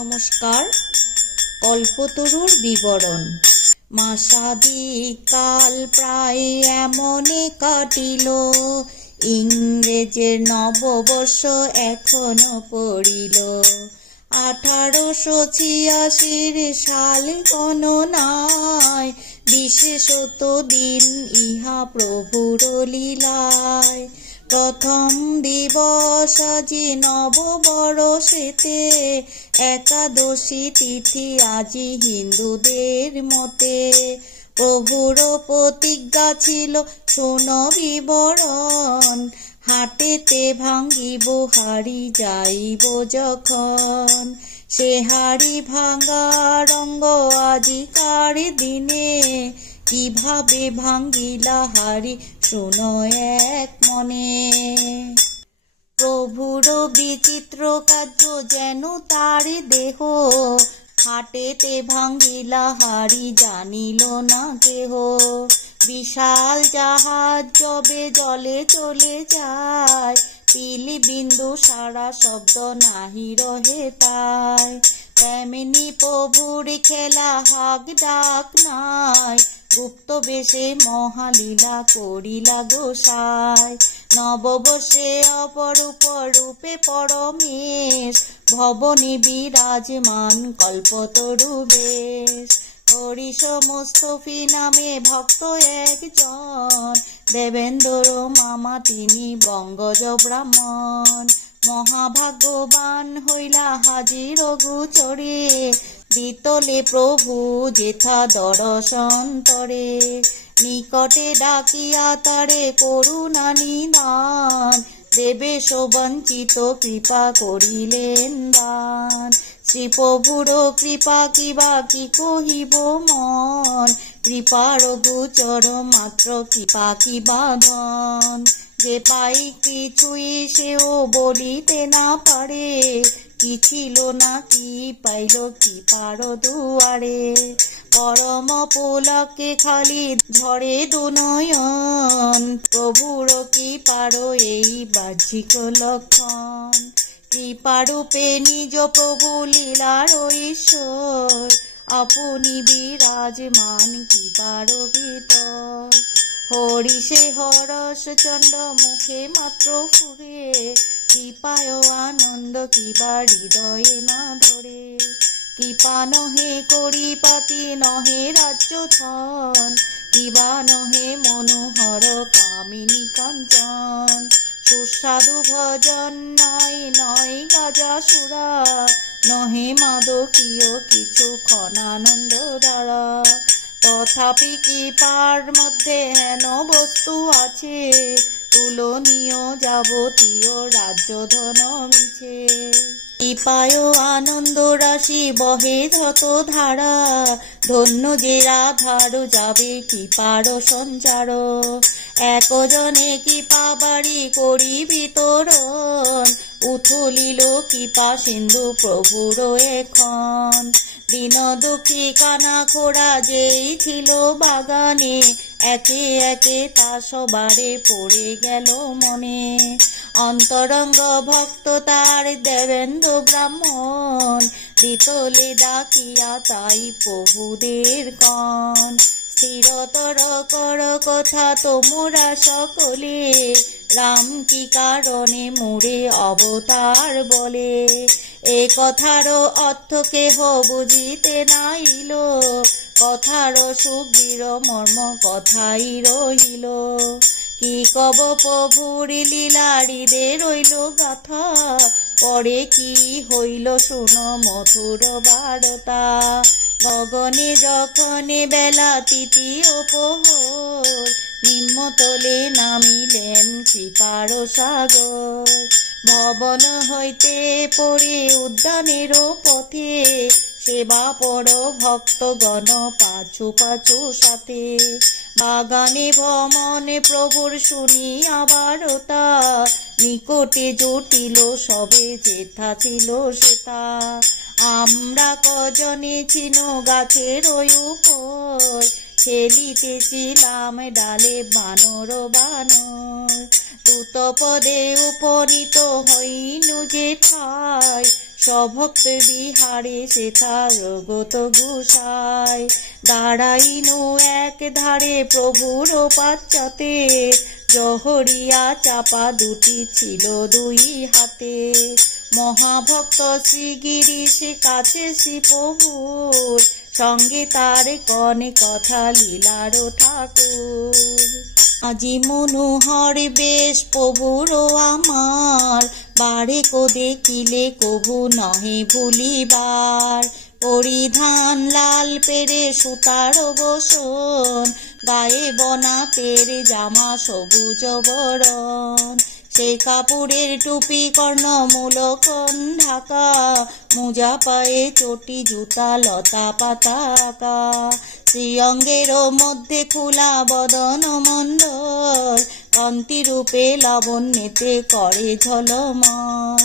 নমস্কার। কল্পতরুর বিবরণ। মাসাদিক কাল প্রায় এমনে কাটিল, ইংরেজের নববর্ষ এখনো পড়িল। 1886 সাল গণনায় বিশেষত দিন ইহা প্রভুর লীলায়। প্রথম দিবস আজি নববর্ষেতে, একাদশী তিথি আজি হিন্দুদের মতে। প্রভুর প্রতিজ্ঞা ছিল শোন বিবরণ, হাটেতে ভাঙ্গিব হাড়ি যাইব যখন। সে হাড়ি ভাঙ্গা রঙ্গ আজিকার দিনে, কিভাবে ভাঙ্গিলা হাড়ি শোনো এক মনে। প্রভুর বিচিত্র কার্য যেন তার দেহ, হাটেতে ভাঙ্গিলা হাড়ি জানিল না কেহ। বিশাল জাহাজ যবে জলে চলে যায়, পিলি বিন্দু সারা শব্দ নাহি রহে তাই। তেমনি প্রভুর খেলা হাক ডাক নাই, গুপ্ত বেশে মহালীলা করিলা গোসাই। নববর্ষে অপরূপ রূপে পরমেশ, ভবনে বিরাজমান কল্পতরু বেশ। হরিশ মুস্তফি নামে ভক্ত একজন, দেবেন্দ্র মামা তিনি বঙ্গজ ব্রাহ্মণ। মহাভাগ্যবান হইলা হাজির গোচরে, দিতলে প্রভু যেথা দর্শন তরে। নিকটে ডাকিয়া তারে করুণা নিদান, দেবে বঞ্চিত কৃপা করিলেন দান। শ্রী প্রভুর কৃপা কিবা কি কহিব মন, কৃপার গোচর মাত্র কৃপা কিবা ধন। যে পাই কিছুই সেও বলিতে না পারে, কি ছিল না কি পাইল কৃপার দুয়ারে। পরম পুলকে খালি ঝরে দুনয়ন, প্রভুর কৃপার এই বাহ্যিক লক্ষণ। কৃপারূপে নিজ প্রভু লীলার ঈশ্বর, আপনি বিরাজমান কৃপার ভিতর। হরিষে হরস চন্ড মুখে মাত্র ফুরে, কৃপায় আনন্দ কিবা হৃদয়ে না ধরে। কৃপা নহে করিপাতি নহে রাজ্য ধন, কিবা নহে মনোহর কামিনী কাঞ্চন। সুস্বাদু ভজন নয় নয় গাজা সুরা, নহে মাদকীয় কিছু ক্ষণানন্দ দ্বারা। তথাপি কৃপার মধ্যে হেন বস্তু আছে, তুলনীয় যাবতীয় রাজ্য ধন মিছে। কৃপায় আনন্দ রাশি বহে যত ধারা, ধন্য যে রাধার যাবে কৃপার সঞ্চার। একজনে কৃপা বাড়ি করি বিতরণ, উথলিল কৃপা সিন্ধু প্রভুর এখন। দিন দুঃখী কানা খোড়া যেই ছিল বাগানে, একে একে তা সবারে পড়ে গেল মনে। অন্তরঙ্গ ভক্ত তার দেবেন্দ্র ব্রাহ্মণ, দিতলে ডাকিয়া তাই প্রভুদের কন। স্থিরতর কর কথা তোমরা সকলে, রাম কি কারণে মোরে অবতার বলে। এ কথার অর্থ কেহ বুঝিতে নাইল, কথার সুগভীর মর্ম কথাই রহিল। কি কব প্রভুর লীলারিদে রইল গাথা, পরে কি হইল শুন মধুর বারতা। গগনে যখনে বেলা তৃতীয় প্রহর, নিম্নতলে নামিলেন কৃপার সাগর। ভবন হইতে পড়ে উদ্যানের পথে, সেবা পর ভক্তগণ পাছু পাছু সাথে। বাগানে ভ্রমণে প্রভুর শুনিয়া বারতা, নিকটে জটিল সবে যেথা ছিল সেথা। আমরা কজনে ছিল গাছের উপর, খেলিতেছিলাম ডালে বানর বানর। দ্রুত পদে উপনীত হইনু যে ঠাই, স্বভক্তের বিহারে সেথার গত গুসাই। দাঁড়াইনু এক ধারে প্রভুর পাচ্চাতে, জহরিয়া চাপা দুটি ছিল দুই হাতে। মহাভক্ত শ্রী গিরিশ কাছে শ্রী প্রভুর, সঙ্গে তার কনে কথা লীলার ঠাকুর। আজি মনোহর বেশ প্রভুর আমার, বারে কো দেখিলে কভু নহে ভুলিবার। পরিধান লাল পেরে সুতার বসন, গায়ে বনা পেরে জামা সবুজ বরণ। সে কাপড়ের টুপি কর্ণ মূলকন ঢাকা, মোজা পায়ে চটি জুতা লতা পাতা আঁকা। শ্রীঅঙ্গের মধ্যে খোলা বদন মণ্ডল, কান্তিরূপে লাবণ্যেতে করে ঝলমল।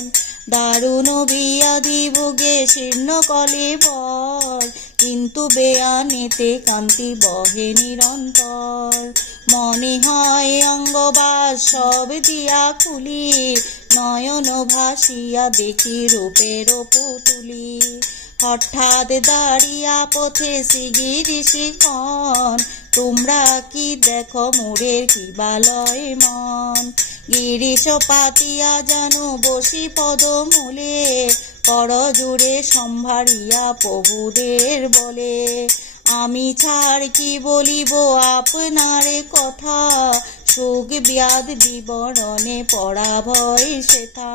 দারুণ বিয়াধি ভোগে শীর্ণ কলেবর, কিন্তু বেয়ানেতে কান্তি বহে নিরন্তর। মনে হয় অঙ্গবাস সব দিয়া খুলি, নয়ন ভাসিয়া দেখি রূপের পুতুলি। হঠাৎ দাঁড়িয়া পথে শ্রী গিরিশি কন, তোমরা কি দেখো মোরের কি বালয় মন। গিরিশ পাতিয়া জানো বসি পদমূলে, কর জোরে সম্ভারিয়া প্রভুদের বলে। আমি ছাড় কি বলিব আপনার কথা, সুখ ব্যাধ বিবরণে পড়া ভয় সেথা।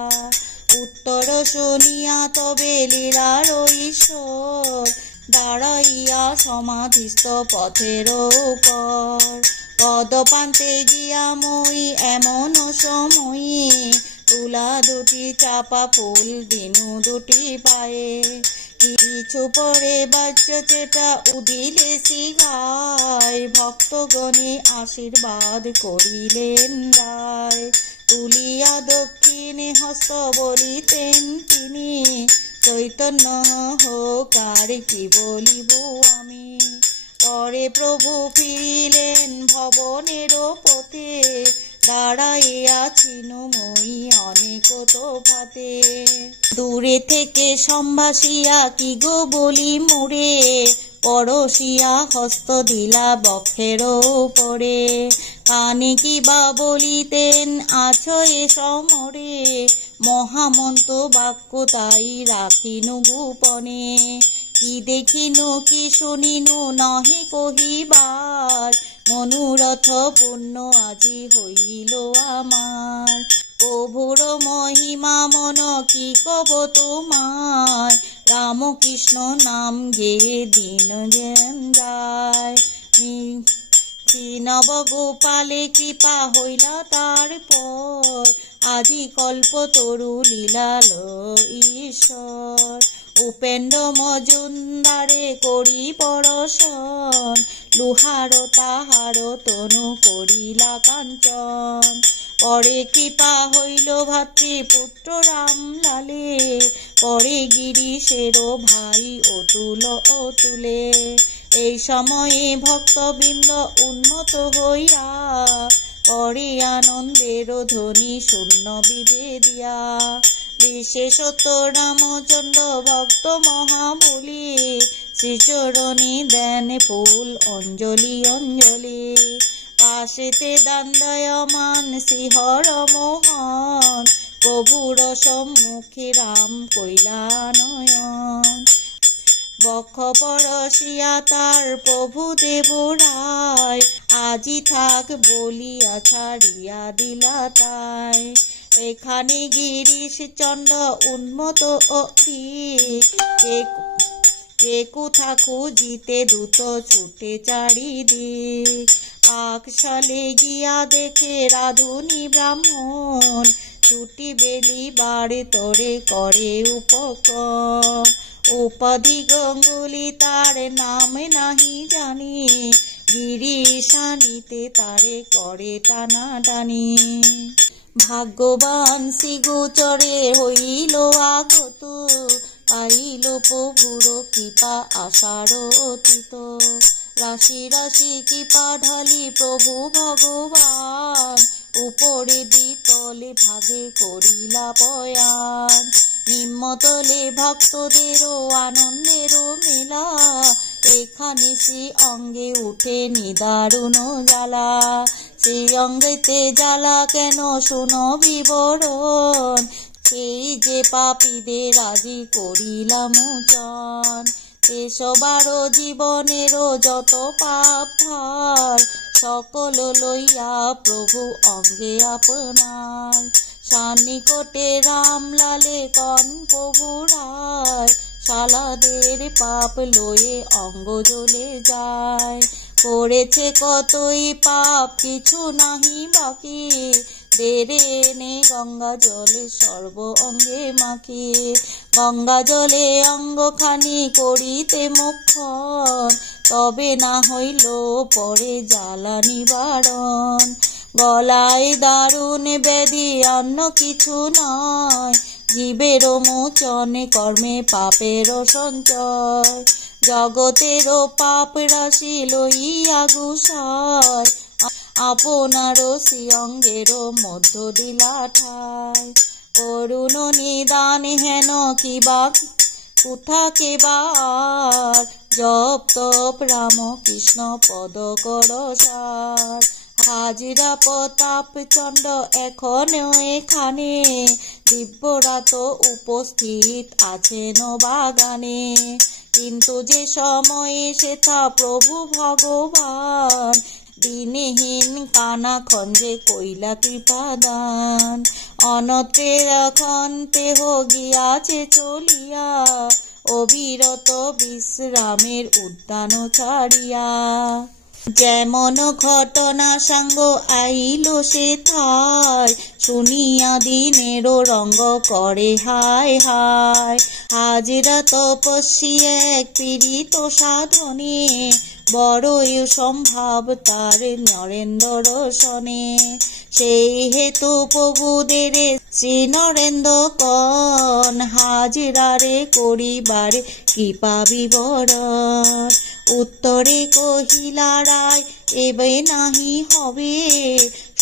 উত্তর শুনিয়া তবে লীলার ঈশ্বর, দাঁড়াইয়া সমাধিস্থ পথের উপর। পদপান্তে গিয়া মই এমন সময়ে, তুলা দুটি চাপা ফুল দিনু দুটি পায়ে। কিছু পরে বাচ্চ চেটা উদিলে সিগায়, ভক্তগণে আশীর্বাদ করিলেন রায়। তুলিয়া দক্ষিণে হস্ত বলিতেন তিনি, চৈতন্য হোক আর কি বলিব আমি। পরে প্রভু ফিরিলেন ভবনের পথে, দাঁড়াইয়াছিনু মই অনেক তোফাতে। দূরে থেকে সম্ভাসিয়া কি গো বলি মোরে, পরশিয়া হস্ত দিলা বক্ষের উপরে। কানে কি বা বলিতেন আছো এ সমরে, মহামন্ত্র বাক্য তাই রাখিনু গোপনে। কি দেখিনু কি শুনিনু নহে কহিবার, মনোরথ পূর্ণ আজি হইল আমার। প্রভুর মহিমা মন কি কব তোমায়, রামকৃষ্ণ নাম গেয়ে দিন যেন যায়। নব গোপালে কৃপা হইলা তারপর, আজি কল্প তরু লীলাল ঈশ্বর। উপেন্দ্র মজুমদারে করি পরশন, লোহার তাহার তনু করিলা কাঞ্চন। পরে কৃপা হইল ভাতৃপুত্র রামলালে, পরে গিরিশের ভাই অতুলে। এই সময়ে ভক্তবৃন্দ উন্নত হইয়া, পরে আনন্দের ধ্বনি শূন্য বিভেদিয়া। বিশেষত রামচন্দ্র ভক্ত মহাবলী, শ্রীচরণে দেন ফুল অঞ্জলি অঞ্জলি। পাশেতে দাণ্ডায়মান শ্রীহর মোহন, প্রভুর সম্মুখে রাম কইলা নয়ন। বক্ষ পরশিয়া তার প্রভু দেবরায়, আজি থাক বলিয়া ছাড়িয়া দিলা তাই। এখানে গিরিশ চন্দ্র উন্মত অধিক, কে কোথা খুঁজিতে দ্রুত ছুটে চারিদিক। পাকশালে গিয়া দেখে রাধুনী ব্রাহ্মণ, ছুটি বেলি বাড়ে তরে করে উপকম। উপাধি গঙ্গুলি তার নাম নাহি জানি, গিরিশানিতে তারে করে টানা টানি। ভাগ্যবান শ্রীগোচরে হইল আগত, পাইল প্রভুর কৃপা আশার অতীত। রাশি রাশি কৃপা ঢালি প্রভু ভগবান, উপরে দ্বিতলে ভাগে করিলা পয়ান। নিম্নতলে ভক্তদেরও আনন্দেরও মেলা, এখানে শ্রী অঙ্গে উঠে নিদারুণ জ্বালা। শ্রী অঙ্গেতে জ্বালা কেন শোনো বিবরণ, সেই যে পাপীদের আজি করিলাম মোচন। সবারও জীবনেরও যত পাপ ভার, সকল লইয়া প্রভু অঙ্গে আপনার। সান্নিকটে রামলালে কন প্রভুরায়, শালাদের পাপ লয়ে অঙ্গ জ্বলে যায়। করেছে কতই পাপ কিছু নাহি বাকি, দেরে এনে গঙ্গা জলে সর্ব অঙ্গে মাখি। গঙ্গা জলে অঙ্গখানি করিতে মোক্ষণ, তবে না হইল পরে জ্বালা নিবারণ। গলায় দারুণ ব্যাধি অন্য কিছু নয়, জীবেরও মোচন কর্মে পাপেরও সঞ্চয়। জগতেরও পাপ রাশি লইয়া গুসায়, আপনারও শ্রী অঙ্গেরও মধ্য দিলা ঠায়। করুণ নিদান হেন কিবা কুঠা কেবার, জপ তপ রাম কৃষ্ণ পদ কর সার। হাজিরা প্রতাপ চন্দ্র এখনো এখানে, দিব্যরাত উপস্থিত আছেন বাগানে। কিন্তু যে সময়ে সেথা প্রভু ভগবান, দিনেহীন কানা খঞ্জে কইলা কৃপাদান। অনত্রের এখন তেহ গিয়াছে চলিয়া, অবিরত বিশ্রামের উদ্যান ছাড়িয়া। যেমন ঘটনা সাঙ্গ আইল সেথায়, শুনিয়া দিনেরও রঙ্গ করে হায় হায়। হাজরা তপস্বী এক পীড়িত সাধনে, বড়ই সম্ভাব তার নরেন্দ্র শনে। সেই হেতু প্রভুদের শ্রী নরেন্দ্র কন, হাজরারে করিবারে কৃপা বিবরণ। উত্তরে কহিলা রায় এবে নাহি হবে,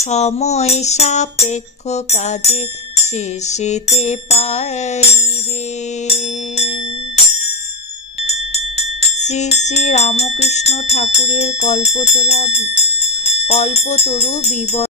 সময় সাপেক্ষ কাজে শেষেতে পাইবে। শ্রী শ্রী রামকৃষ্ণ ঠাকুরের কল্পতরু বিবরণ।